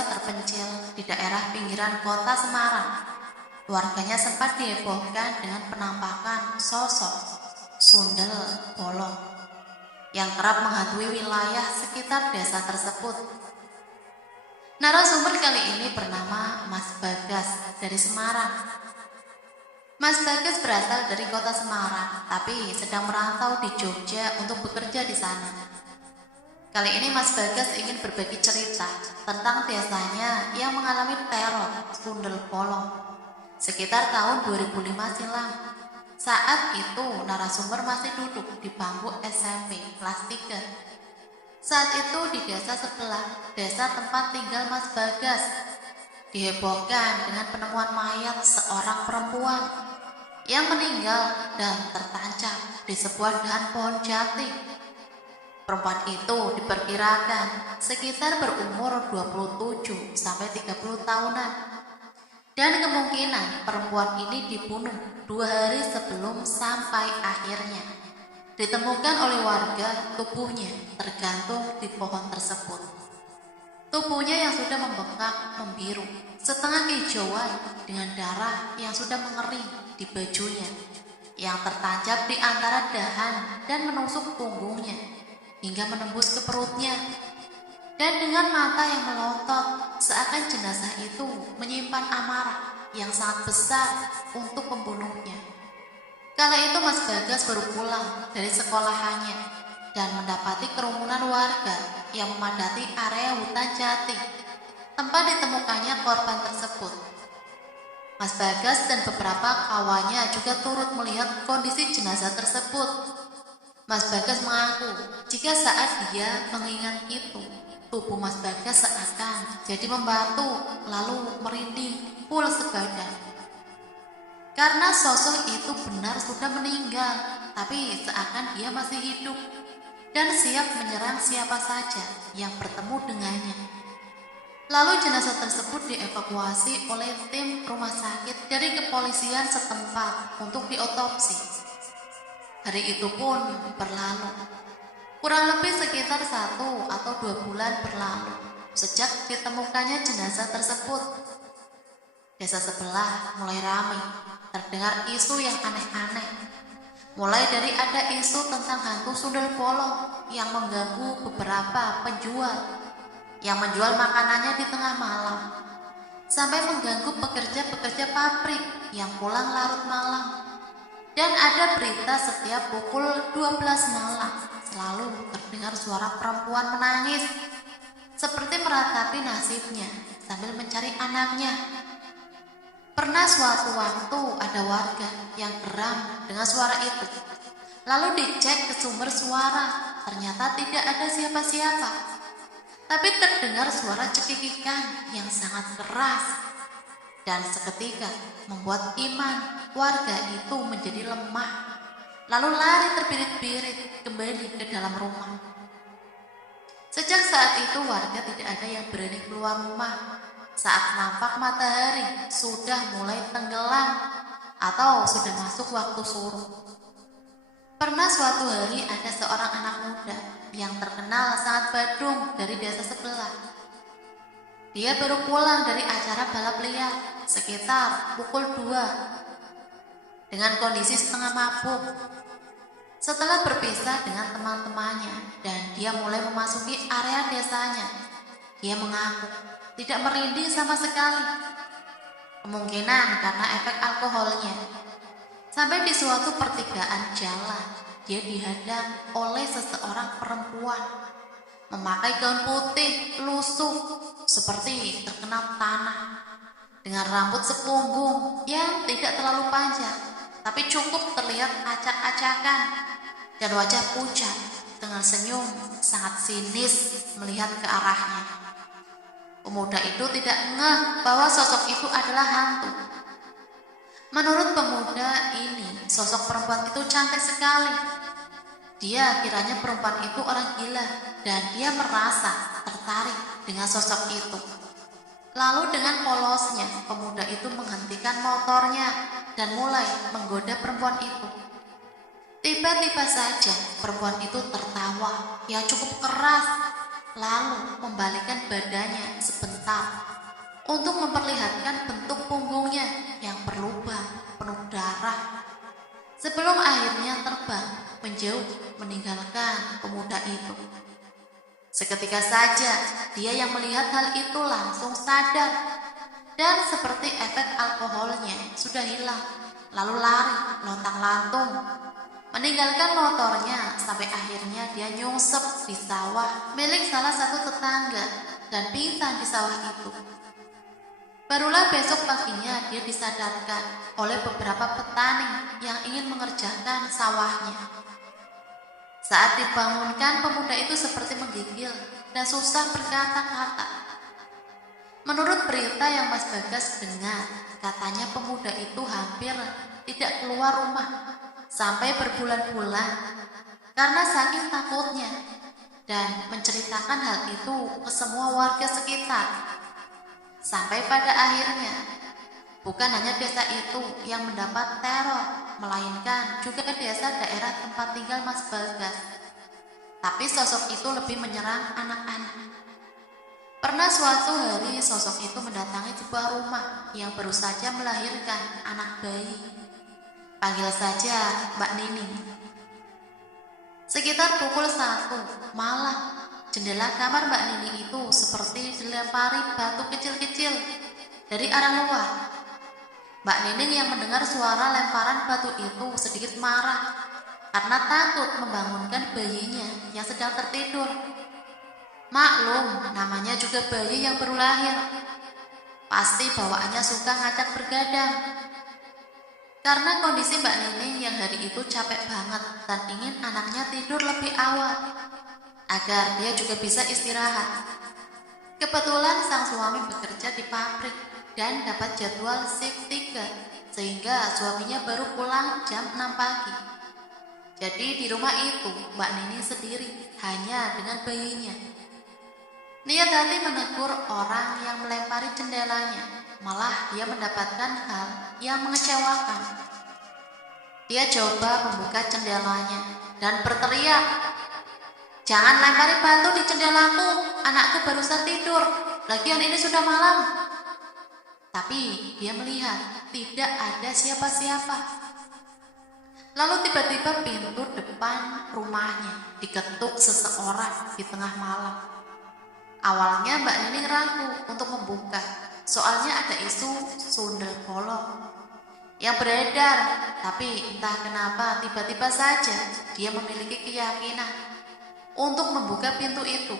desa terpencil di daerah pinggiran kota Semarang. Warganya sempat dihebohkan dengan penampakan sosok sundel bolong yang kerap menghantui wilayah sekitar desa tersebut. Narasumber kali ini bernama Mas Bagas dari Semarang. Mas Bagas berasal dari kota Semarang, tapi sedang merantau di Jogja untuk bekerja di sana. Kali ini Mas Bagas ingin berbagi cerita tentang desanya yang mengalami teror sundel bolong sekitar tahun 2005 silam. Saat itu narasumber masih duduk di bangku SMP kelas 3. Saat itu di desa sebelah, desa tempat tinggal Mas Bagas, dihebohkan dengan penemuan mayat seorang perempuan yang meninggal dan tertancap di sebuah dahan pohon jati. Perempuan itu diperkirakan sekitar berumur 27 sampai 30 tahunan. Dan kemungkinan perempuan ini dibunuh 2 hari sebelum sampai akhirnya ditemukan oleh warga tubuhnya tergantung di pohon tersebut. Tubuhnya yang sudah membengkak membiru, setengah kehijauan dengan darah yang sudah mengering di bajunya yang tertancap di antara dahan dan menusuk punggungnya hingga menembus ke perutnya. Dan dengan mata yang melotot, seakan jenazah itu menyimpan amarah yang sangat besar untuk pembunuhnya. Kala itu Mas Bagas baru pulang dari sekolahannya dan mendapati kerumunan warga yang memadati area hutan jati tempat ditemukannya korban tersebut. Mas Bagas dan beberapa kawannya juga turut melihat kondisi jenazah tersebut. Mas Bagas mengaku jika saat dia mengingat itu, tubuh Mas Bagas seakan jadi membatu lalu merinding full sebadan. Karena sosok itu benar sudah meninggal, tapi seakan dia masih hidup dan siap menyerang siapa saja yang bertemu dengannya. Lalu jenazah tersebut dievakuasi oleh tim rumah sakit dari kepolisian setempat untuk diotopsi. Hari itu pun berlalu. Kurang lebih sekitar 1 atau 2 bulan berlalu sejak ditemukannya jenazah tersebut. Desa sebelah mulai ramai, terdengar isu yang aneh-aneh. Mulai dari ada isu tentang hantu sundel bolong yang mengganggu beberapa penjual yang menjual makanannya di tengah malam, sampai mengganggu pekerja-pekerja pabrik yang pulang larut malam. Dan ada berita setiap pukul 12 malam selalu terdengar suara perempuan menangis seperti meratapi nasibnya sambil mencari anaknya. Pernah suatu waktu ada warga yang geram dengan suara itu. Lalu dicek ke sumber suara, ternyata tidak ada siapa-siapa. Tapi terdengar suara cekikikan yang sangat keras. Dan seketika membuat iman warga itu menjadi lemah, lalu lari terbirit-birit kembali ke dalam rumah. Sejak saat itu warga tidak ada yang berani keluar rumah saat nampak matahari sudah mulai tenggelam atau sudah masuk waktu suruh. Pernah suatu hari ada seorang anak muda yang terkenal sangat badung dari desa sebelah. Dia baru pulang dari acara balap liar sekitar pukul 2 dengan kondisi setengah mabuk. Setelah berpisah dengan teman-temannya dan dia mulai memasuki area desanya, dia mengaku tidak merinding sama sekali. Kemungkinan karena efek alkoholnya. Sampai di suatu pertigaan jalan, dia dihadang oleh seseorang perempuan memakai gaun putih lusuh seperti terkena tanah, dengan rambut sepunggung yang tidak terlalu panjang tapi cukup terlihat acak-acakan, dan wajah pucat dengan senyum sangat sinis melihat ke arahnya. Pemuda itu tidak ngeh bahwa sosok itu adalah hantu. Menurut pemuda ini, sosok perempuan itu cantik sekali. Dia kiranya perempuan itu orang gila dan dia merasa tertarik dengan sosok itu. Lalu dengan polosnya, pemuda itu menghentikan motornya dan mulai menggoda perempuan itu. Tiba-tiba saja perempuan itu tertawa yang cukup keras lalu membalikkan badannya sebentar untuk memperlihatkan bentuk punggungnya yang berlubang penuh darah sebelum akhirnya terbang menjauh meninggalkan pemuda itu. Seketika saja dia yang melihat hal itu langsung sadar dan seperti efek alkoholnya sudah hilang, lalu lari lontang-lantung meninggalkan motornya sampai akhirnya dia nyungsep di sawah milik salah satu tetangga dan pingsan di sawah itu. Barulah besok paginya dia disadarkan oleh beberapa petani yang ingin mengerjakan sawahnya. Saat dibangunkan, pemuda itu seperti menggigil dan susah berkata-kata. Menurut berita yang Mas Bagas dengar, katanya pemuda itu hampir tidak keluar rumah sampai berbulan-bulan karena saking takutnya dan menceritakan hal itu ke semua warga sekitar. Sampai pada akhirnya, bukan hanya desa itu yang mendapat teror, melainkan juga desa daerah tempat tinggal Mas Bagas. Tapi sosok itu lebih menyerang anak-anak. Pernah suatu hari sosok itu mendatangi sebuah rumah yang baru saja melahirkan anak bayi. Panggil saja Mbak Nining. Sekitar pukul 1 malam, jendela kamar Mbak Nining itu seperti dilempari batu kecil-kecil dari arah luar. Mbak Nining yang mendengar suara lemparan batu itu sedikit marah karena takut membangunkan bayinya yang sedang tertidur. Maklum, namanya juga bayi yang baru lahir. Pasti bawaannya suka ngajak bergadang. Karena kondisi Mbak Nining yang hari itu capek banget dan ingin anaknya tidur lebih awal agar dia juga bisa istirahat. Kebetulan sang suami bekerja di pabrik dan dapat jadwal shift 3 sehingga suaminya baru pulang jam 6 pagi. Jadi di rumah itu Mbak Nining sendiri hanya dengan bayinya. Niat hati menegur orang yang melempari jendelanya, malah dia mendapatkan hal yang mengecewakan. Dia coba membuka jendelanya dan berteriak, "Jangan lempari batu di jendelaku, anakku barusan tidur, lagian ini sudah malam." Tapi dia melihat tidak ada siapa-siapa. Lalu tiba-tiba pintu depan rumahnya diketuk seseorang di tengah malam. Awalnya Mbak Nining ragu untuk membuka, soalnya ada isu sundel bolong yang beredar, tapi entah kenapa tiba-tiba saja dia memiliki keyakinan untuk membuka pintu itu.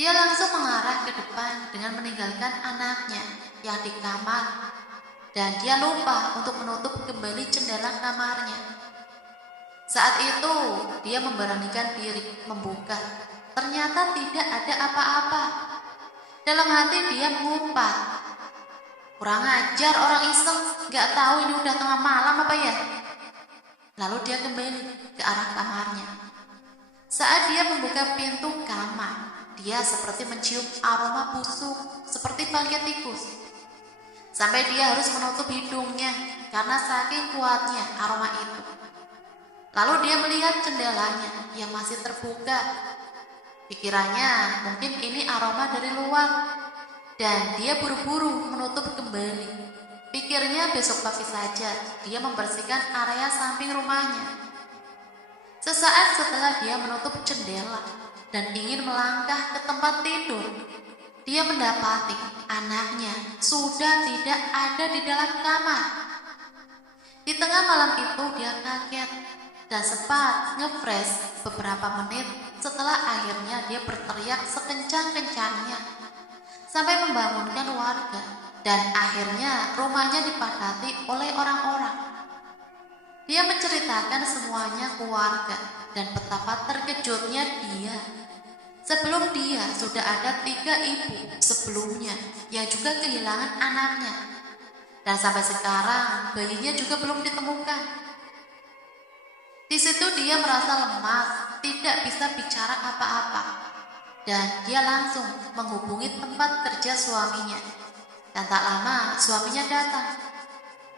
Dia langsung mengarah ke depan dengan meninggalkan anaknya yang di kamar, dan dia lupa untuk menutup kembali jendela kamarnya. Saat itu dia memberanikan diri membuka. Ternyata tidak ada apa-apa. Dalam hati dia mengumpat, "Kurang ajar orang iseng, gak tahu ini udah tengah malam apa ya?" Lalu dia kembali ke arah kamarnya. Saat dia membuka pintu kamar, dia seperti mencium aroma busuk seperti bangkai tikus. Sampai dia harus menutup hidungnya karena saking kuatnya aroma itu. Lalu dia melihat jendelanya yang masih terbuka. Pikirannya mungkin ini aroma dari luar, dan dia buru-buru menutup kembali. Pikirnya besok pagi saja dia membersihkan area samping rumahnya. Sesaat setelah dia menutup jendela dan ingin melangkah ke tempat tidur, dia mendapati anaknya sudah tidak ada di dalam kamar. Di tengah malam itu dia kaget dan sempat nge-freeze beberapa menit setelah akhirnya dia berteriak sekencang-kencangnya sampai membangunkan warga, dan akhirnya rumahnya dipadati oleh orang-orang. Dia menceritakan semuanya ke warga dan betapa terkejutnya dia. Sebelum dia sudah ada 3 ibu sebelumnya yang juga kehilangan anaknya, dan sampai sekarang bayinya juga belum ditemukan. Di situ dia merasa lemas, tidak bisa bicara apa-apa, dan dia langsung menghubungi tempat kerja suaminya. Dan tak lama suaminya datang.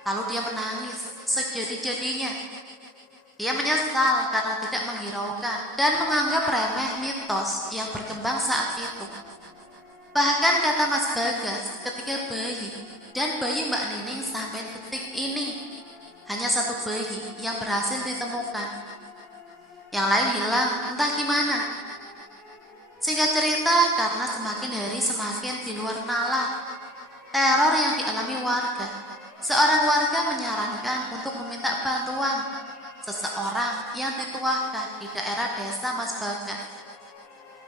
Lalu dia menangis sejadi-jadinya. Ia menyesal karena tidak menghiraukan dan menganggap remeh mitos yang berkembang saat itu. Bahkan kata Mas Bagas, ketika bayi dan bayi Mbak Nining sampai detik ini hanya satu bayi yang berhasil ditemukan. Yang lain hilang entah gimana. Singkat cerita, karena semakin hari semakin di luar nalar teror yang dialami warga, seorang warga menyarankan untuk meminta bantuan seseorang yang dituahkan di daerah desa Mas Bagas.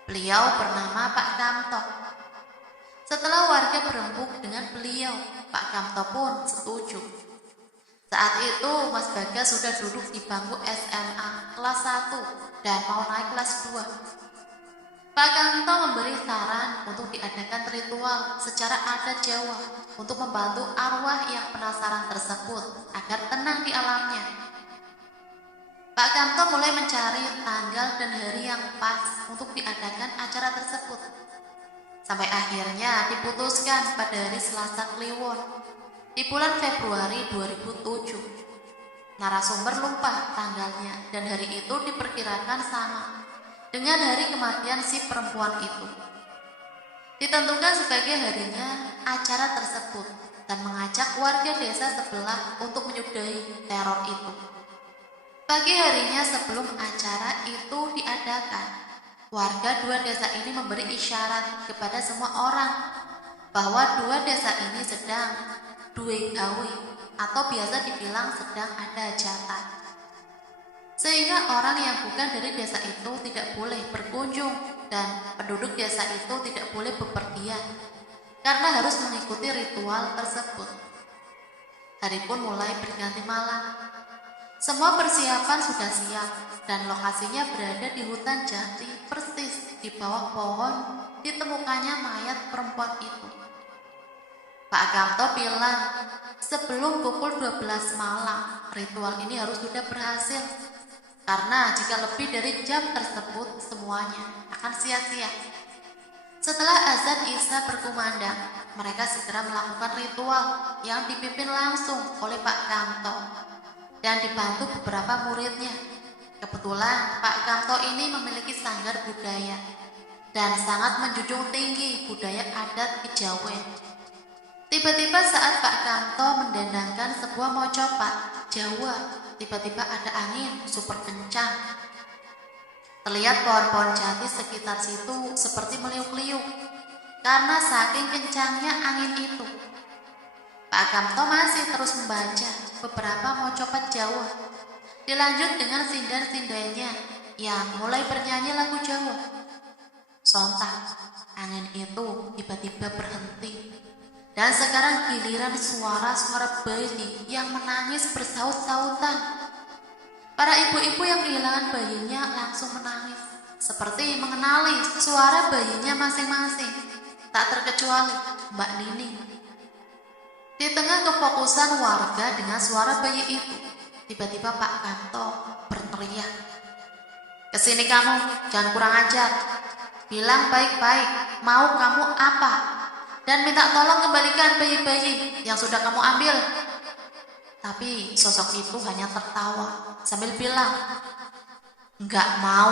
Beliau bernama Pak Kamto. Setelah warga berembuk dengan beliau, Pak Kamto pun setuju. Saat itu Mas Bagas sudah duduk di bangku SMA kelas 1 dan mau naik kelas 2. Pak Kamto memberi saran untuk diadakan ritual secara adat Jawa untuk membantu arwah yang penasaran tersebut agar tenang di alamnya. Pak Kamto mulai mencari tanggal dan hari yang pas untuk diadakan acara tersebut. Sampai akhirnya diputuskan pada hari Selasa Kliwon di bulan Februari 2007. Narasumber lupa tanggalnya dan hari itu diperkirakan sama dengan hari kematian si perempuan itu. Ditentukan sebagai harinya acara tersebut dan mengajak warga desa sebelah untuk menyudahi teror itu. Pagi harinya sebelum acara itu diadakan, warga dua desa ini memberi isyarat kepada semua orang bahwa dua desa ini sedang duwe gawe atau biasa dibilang sedang ada hajatan. Sehingga orang yang bukan dari desa itu tidak boleh berkunjung dan penduduk desa itu tidak boleh bepergian karena harus mengikuti ritual tersebut. Hari pun mulai berganti malam. Semua persiapan sudah siap dan lokasinya berada di hutan jati persis di bawah pohon ditemukannya mayat perempuan itu. Pak Kamto bilang sebelum pukul 12 malam ritual ini harus sudah berhasil. Karena jika lebih dari jam tersebut semuanya akan sia-sia. Setelah azan Isya berkumandang, mereka segera melakukan ritual yang dipimpin langsung oleh Pak Kamto dan dibantu beberapa muridnya. Kebetulan Pak Kamto ini memiliki sanggar budaya dan sangat menjunjung tinggi budaya adat Kejawen. Tiba-tiba saat Pak Kamto mendendangkan sebuah mocopat Jawa, tiba-tiba ada angin super kencang. Terlihat pohon-pohon jati sekitar situ seperti meliuk-liuk karena saking kencangnya angin itu. Pak Kamto masih terus membaca beberapa mocopat Jawa. Dilanjut dengan sindan-sindannya yang mulai bernyanyi lagu Jawa. Sontak, angin itu tiba-tiba berhenti. Dan sekarang giliran suara-suara bayi yang menangis bersaut-sautan. Para ibu-ibu yang kehilangan bayinya langsung menangis, seperti mengenali suara bayinya masing-masing, tak terkecuali Mbak Nining. Di tengah kefokusan warga dengan suara bayi itu, tiba-tiba Pak Kamto berteriak, "Kesini kamu, jangan kurang ajar. Bilang baik-baik, mau kamu apa? Dan minta tolong kembalikan bayi-bayi yang sudah kamu ambil." Tapi sosok itu hanya tertawa sambil bilang, "Enggak mau."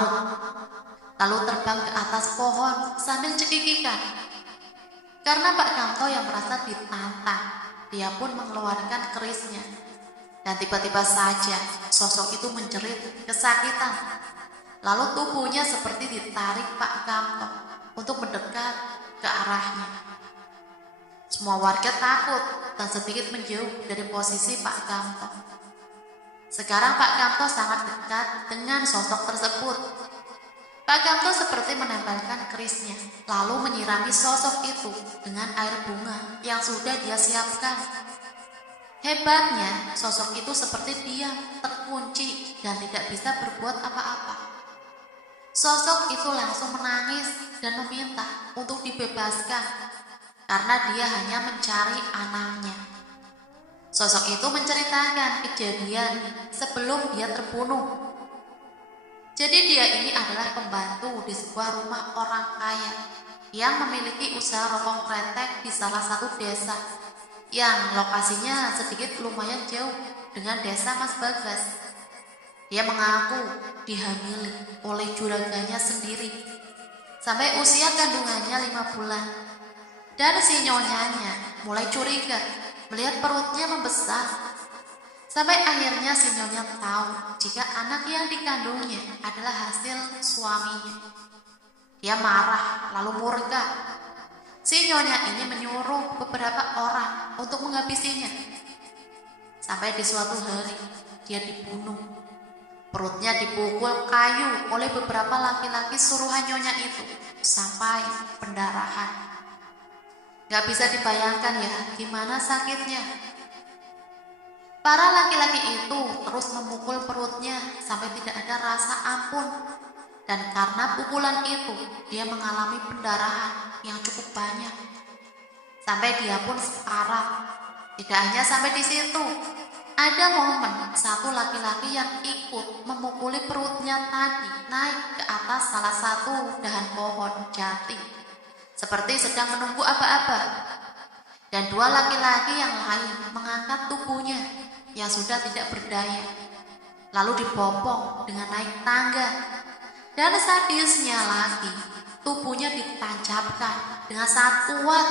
Lalu terbang ke atas pohon sambil cekikikan. Karena Pak Kamto yang merasa ditantang, dia pun mengeluarkan kerisnya. Dan tiba-tiba saja sosok itu menjerit kesakitan. Lalu tubuhnya seperti ditarik Pak Kamto untuk mendekat ke arahnya. Semua warga takut dan sedikit menjauh dari posisi Pak Kamto. Sekarang Pak Kamto sangat dekat dengan sosok tersebut. Pak Kamto seperti menempelkan kerisnya, lalu menyirami sosok itu dengan air bunga yang sudah dia siapkan. Hebatnya, sosok itu seperti diam, terkunci, dan tidak bisa berbuat apa-apa. Sosok itu langsung menangis dan meminta untuk dibebaskan karena dia hanya mencari anaknya. Sosok itu menceritakan kejadian sebelum dia terbunuh. Jadi dia ini adalah pembantu di sebuah rumah orang kaya yang memiliki usaha rokok kretek di salah satu desa yang lokasinya sedikit lumayan jauh dengan desa Mas Bagas. Dia mengaku dihamili oleh juraganya sendiri sampai usia kandungannya 5 bulan. Dan si nyonyanya mulai curiga melihat perutnya membesar. Sampai akhirnya si nyonya tahu jika anak yang dikandungnya adalah hasil suaminya. Dia marah lalu murka. Si nyonya ini menyuruh beberapa orang untuk menghabisinya. Sampai di suatu hari dia dibunuh. Perutnya dipukul kayu oleh beberapa laki-laki suruhan nyonya itu sampai pendarahan. Gak bisa dibayangkan ya gimana sakitnya. Para laki-laki itu terus memukul perutnya sampai tidak ada rasa ampun. Dan karena pukulan itu, dia mengalami pendarahan yang cukup banyak. Sampai dia pun sekarat. Tidak hanya sampai di situ, ada momen satu laki-laki yang ikut memukuli perutnya tadi naik ke atas salah satu dahan pohon jati, seperti sedang menunggu aba-aba. Dan 2 laki-laki yang lain mengangkat tubuhnya yang sudah tidak berdaya, lalu dibopong dengan naik tangga. Dan sadisnya lagi, tubuhnya ditancapkan dengan sangat kuat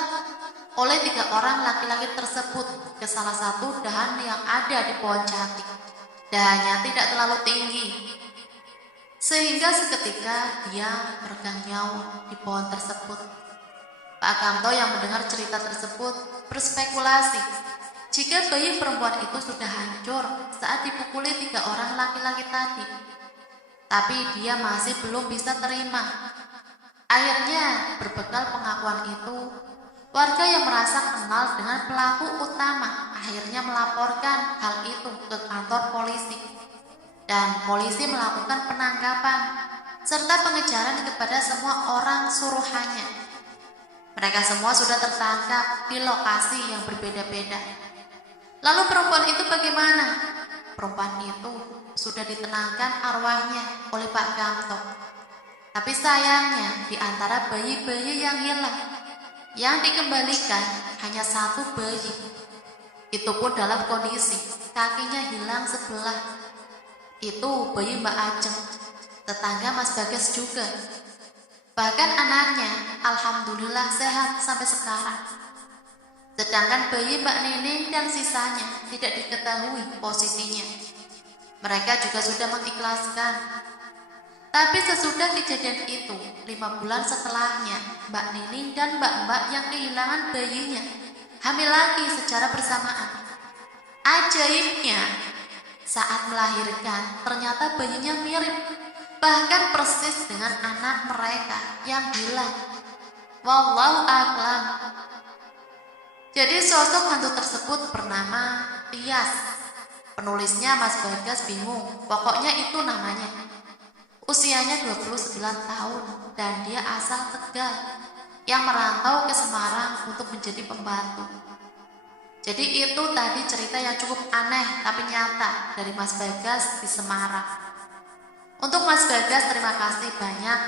oleh 3 orang laki-laki tersebut ke salah satu dahan yang ada di pohon jati. Dahannya tidak terlalu tinggi, sehingga seketika dia meregang nyawa di pohon tersebut. Pak Kamto yang mendengar cerita tersebut berspekulasi jika bayi perempuan itu sudah hancur saat dipukuli 3 orang laki-laki tadi. Tapi dia masih belum bisa terima. Akhirnya berbekal pengakuan itu, warga yang merasa kenal dengan pelaku utama akhirnya melaporkan hal itu ke kantor polisi. Dan polisi melakukan penangkapan serta pengejaran kepada semua orang suruhannya. Mereka semua sudah tertangkap di lokasi yang berbeda-beda. Lalu perempuan itu bagaimana? Perempuan itu sudah ditenangkan arwahnya oleh Pak Kamto. Tapi sayangnya di antara bayi-bayi yang hilang, yang dikembalikan hanya 1 bayi. Itu pun dalam kondisi kakinya hilang sebelah. Itu bayi Mbak Ajeng, tetangga Mas Bagas juga. Bahkan anaknya alhamdulillah sehat sampai sekarang. Sedangkan bayi Mbak Nining dan sisanya tidak diketahui posisinya. Mereka juga sudah mengikhlaskan. Tapi sesudah kejadian itu, 5 bulan setelahnya, Mbak Nining dan mbak-mbak yang kehilangan bayinya hamil lagi secara bersamaan. Ajaibnya, saat melahirkan ternyata bayinya mirip, bahkan persis dengan anak mereka yang hilang. Wallahu a'lam. Jadi sosok hantu tersebut bernama Tias. Penulisnya Mas Bagas bingung, pokoknya itu namanya. Usianya 29 tahun dan dia asal Tegal yang merantau ke Semarang untuk menjadi pembantu. Jadi itu tadi cerita yang cukup aneh tapi nyata dari Mas Bagas di Semarang. Untuk Mas Bagas terima kasih banyak.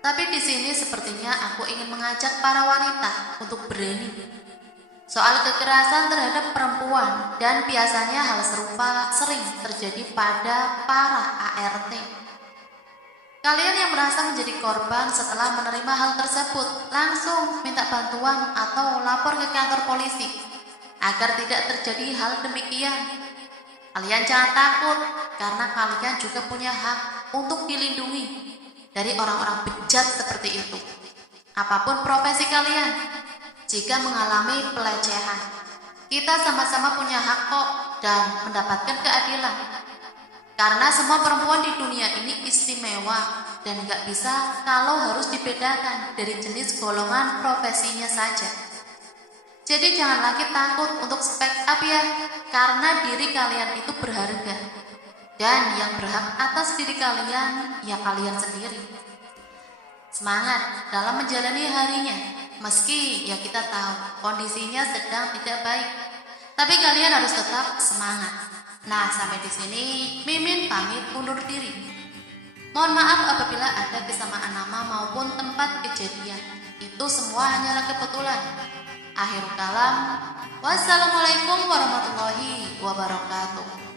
Tapi di sini sepertinya aku ingin mengajak para wanita untuk berani soal kekerasan terhadap perempuan, dan biasanya hal serupa sering terjadi pada para ART. Kalian yang merasa menjadi korban setelah menerima hal tersebut, langsung minta bantuan atau lapor ke kantor polisi agar tidak terjadi hal demikian. Kalian jangan takut, karena kalian juga punya hak untuk dilindungi dari orang-orang bejat seperti itu. Apapun profesi kalian, jika mengalami pelecehan, kita sama-sama punya hak kok dan mendapatkan keadilan. Karena semua perempuan di dunia ini istimewa dan gak bisa kalau harus dibedakan dari jenis golongan profesinya saja. Jadi jangan lagi takut untuk speak up ya, karena diri kalian itu berharga. Dan yang berhak atas diri kalian, ya kalian sendiri. Semangat dalam menjalani harinya, meski ya kita tahu kondisinya sedang tidak baik. Tapi kalian harus tetap semangat. Nah, sampai di sini Mimin pamit undur diri. Mohon maaf apabila ada kesamaan nama maupun tempat kejadian. Itu semua hanyalah kebetulan. Akhirul kalam, wassalamualaikum warahmatullahi wabarakatuh.